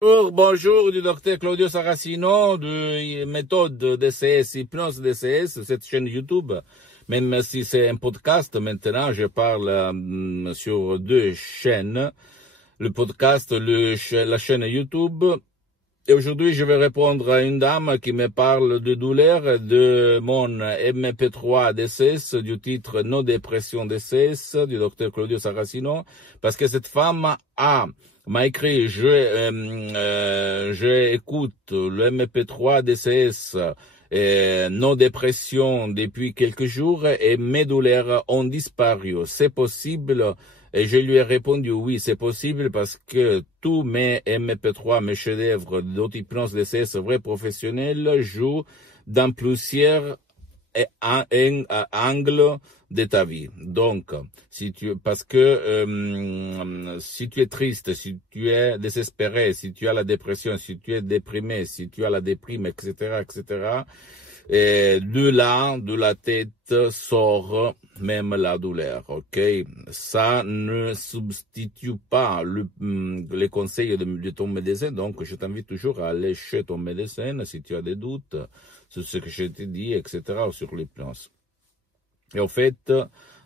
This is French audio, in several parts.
Bonjour du docteur Claudio Saracino de méthode DCS, hypnose DCS, cette chaîne YouTube. Même si c'est un podcast, maintenant je parle sur deux chaînes. Le podcast, la chaîne YouTube. Et aujourd'hui, je vais répondre à une dame qui me parle de douleur de mon MP3 DCS, du titre No dépression DCS, du docteur Claudio Saracino, parce que cette femme m'a écrit, je écoute le MP3 DCS, no dépression depuis quelques jours et mes douleurs ont disparu. C'est possible? Et je lui ai répondu oui, c'est possible parce que tous mes MP3, mes chefs-d'œuvre d'auto-hypnose DCS vrais professionnels jouent dans plusieurs angles de ta vie. Donc, si tu es triste, si tu es désespéré, si tu as la dépression, si tu es déprimé, si tu as la déprime, etc., etc., et de là, de la tête sort même la douleur, ok? Ça ne substitue pas les conseils de ton médecin, donc je t'invite toujours à aller chez ton médecin si tu as des doutes sur ce que je te dis, etc., ou sur l'hypnose. Et en fait,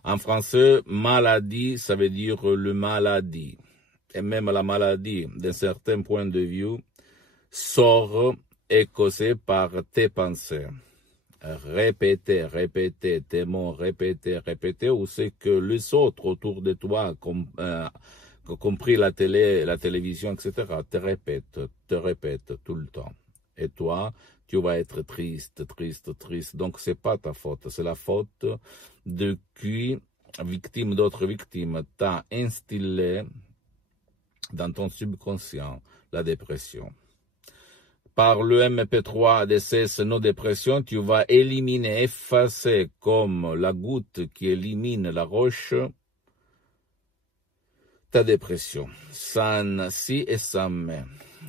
en français, maladie, ça veut dire le maladie. Et même la maladie, d'un certain point de vue, sort et causée par tes pensées. Répéter, tes mots, répéter, ou c'est que les autres autour de toi, compris la télévision, etc., te répètent tout le temps. Et toi, tu vas être triste. Donc, c'est pas ta faute, c'est la faute de qui, victime d'autres victimes, t'a instillé dans ton subconscient la dépression. Par le MP3 DCS No dépression, tu vas éliminer, effacer comme la goutte qui élimine la roche, ta dépression, sans si et sans mais.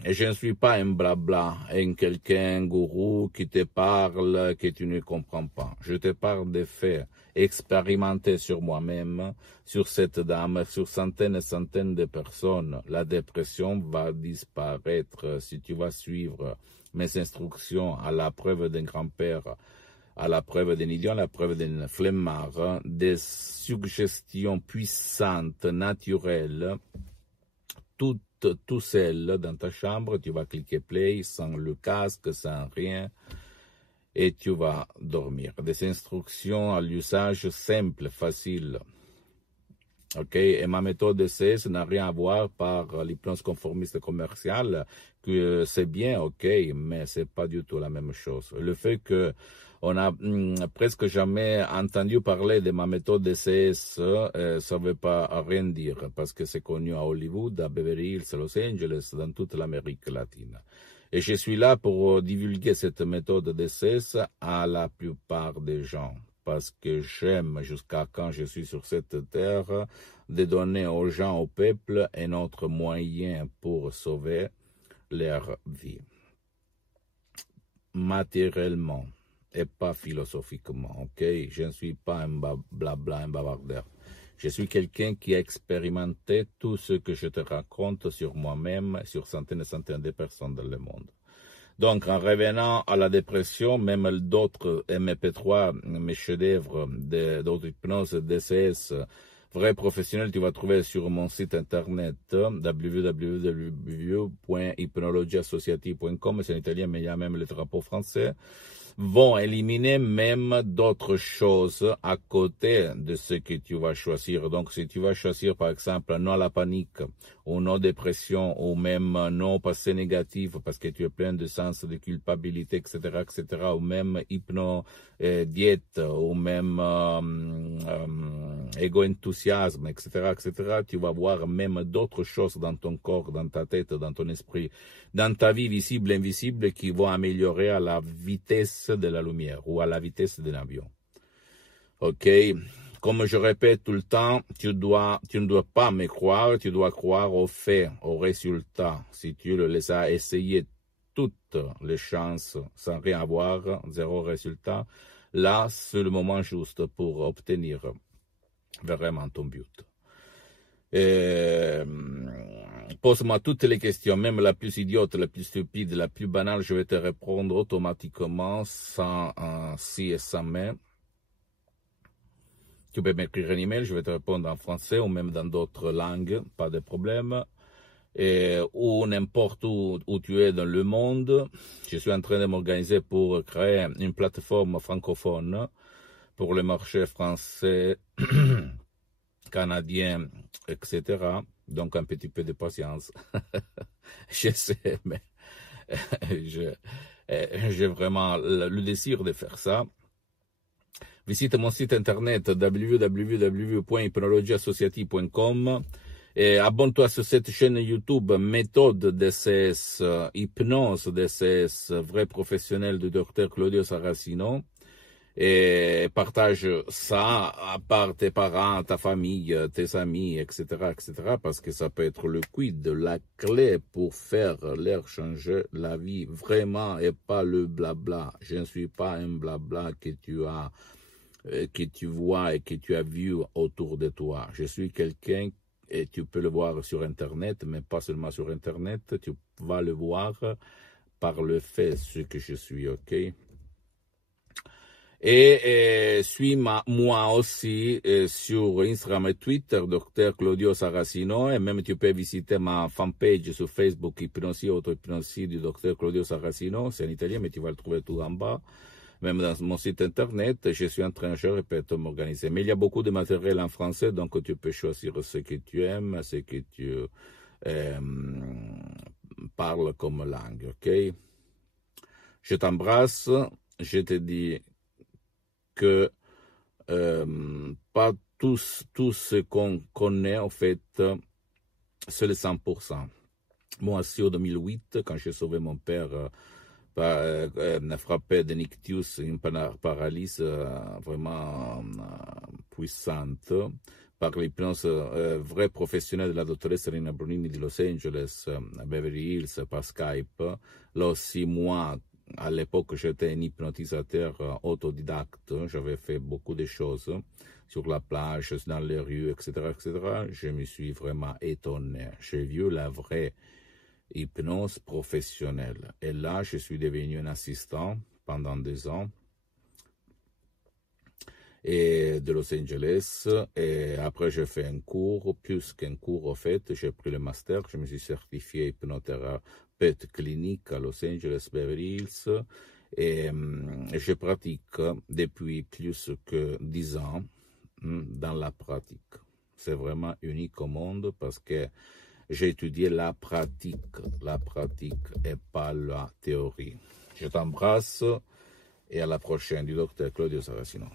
Et je ne suis pas un blabla, quelqu'un gourou qui te parle que tu ne comprends pas. Je te parle des faits expérimentés sur moi-même, sur cette dame, sur centaines et centaines de personnes. La dépression va disparaître si tu vas suivre mes instructions à la preuve d'un grand-père, à la preuve d'un idiot, à la preuve d'un flemmard, des suggestions puissantes, naturelles, tout seul dans ta chambre, tu vas cliquer play sans le casque, sans rien, et tu vas dormir. Des instructions à l'usage simple, facile. Ok, et ma méthode DCS n'a rien à voir par l'hypnose conformiste commerciale, que c'est bien, ok, mais c'est pas du tout la même chose. Le fait que on a presque jamais entendu parler de ma méthode DCS, ça veut pas rien dire, parce que c'est connu à Hollywood, à Beverly Hills, à Los Angeles, dans toute l'Amérique latine. Et je suis là pour divulguer cette méthode DCS à la plupart des gens, parce que j'aime, jusqu'à quand je suis sur cette terre, de donner aux gens, au peuple, un autre moyen pour sauver leur vie. Matériellement et pas philosophiquement, ok? Je ne suis pas un blabla, un bavardeur. Je suis quelqu'un qui a expérimenté tout ce que je te raconte sur moi-même, sur centaines et centaines de personnes dans le monde. Donc, en revenant à la dépression, même d'autres MP3, mes chefs-d'œuvre d'autres hypnoses, DCS, vrais professionnels, tu vas trouver sur mon site internet www.hypnologieassociative.com, c'est en italien, mais il y a même le drapeau français, vont éliminer même d'autres choses à côté de ce que tu vas choisir. Donc, si tu vas choisir, par exemple, non à la panique, ou non dépression, ou même non au passé négatif, parce que tu es plein de sens de culpabilité, etc., etc., ou même diète, ou même égo-enthousiasme, etc., etc., tu vas voir même d'autres choses dans ton corps, dans ta tête, dans ton esprit, dans ta vie visible et invisible qui vont améliorer à la vitesse de la lumière ou à la vitesse d'un avion. Ok? Comme je répète tout le temps, tu ne dois pas me croire, tu dois croire aux faits, aux résultats. Si tu les as essayés toutes les chances sans rien avoir, zéro résultat, là, c'est le moment juste pour obtenir vraiment ton but. pose-moi toutes les questions, même la plus idiote, la plus stupide, la plus banale, je vais te répondre automatiquement, sans si et sans mais. Tu peux m'écrire un email, je vais te répondre en français ou même dans d'autres langues, pas de problème. Ou n'importe où tu es dans le monde. Je suis en train de m'organiser pour créer une plateforme francophone pour le marché français, canadien, etc. Donc un petit peu de patience. Je sais, mais j'ai vraiment le désir de faire ça. Visite mon site internet www.hypnologieassociative.com et abonne-toi sur cette chaîne YouTube Méthode DCS, Hypnose DCS, vrai professionnel du docteur Claudio Saracino. Et partage ça à part tes parents, ta famille, tes amis, etc., etc., parce que ça peut être le quid, la clé pour faire leur changer la vie vraiment et pas le blabla. Je ne suis pas un blabla que tu vois et que tu as vu autour de toi. Je suis quelqu'un, et tu peux le voir sur Internet, mais pas seulement sur Internet, tu vas le voir par le fait ce que je suis, ok? Et suis-moi aussi sur Instagram et Twitter, Dr Claudio Saracino, et même tu peux visiter ma fanpage sur Facebook, Hypnosie, Auto-Hypnosie du Dr Claudio Saracino, c'est en italien, mais tu vas le trouver tout en bas. Même dans mon site internet, je suis en train, je répète, de m'organiser. Mais il y a beaucoup de matériel en français, donc tu peux choisir ce que tu aimes, ce que tu parles comme langue, ok? Je t'embrasse, je te dis que pas tout ce qu'on connaît, en fait, c'est le 100%. Moi aussi, en 2008, quand j'ai sauvé mon père, frappé de nictus, une paralysie vraiment puissante, par l'hypnose vrai professionnelle de la dottoressa Rina Brunini di Los Angeles, à Beverly Hills, par Skype. Là aussi, moi, à l'époque, j'étais un hypnotisateur autodidacte. J'avais fait beaucoup de choses sur la plage, dans les rues, etc., etc. Je me suis vraiment étonné. J'ai vu la vraie hypnose professionnelle. Et là, je suis devenu un assistant pendant 2 ans et de Los Angeles. Et après, j'ai fait un cours, plus qu'un cours, en fait. J'ai pris le master. Je me suis certifié hypnothérapeute clinique à Los Angeles, Beverly Hills. Et je pratique depuis plus que 10 ans dans la pratique. C'est vraiment unique au monde parce que j'ai étudié la pratique et pas la théorie. Je t'embrasse et à la prochaine du docteur Claudio Saracino.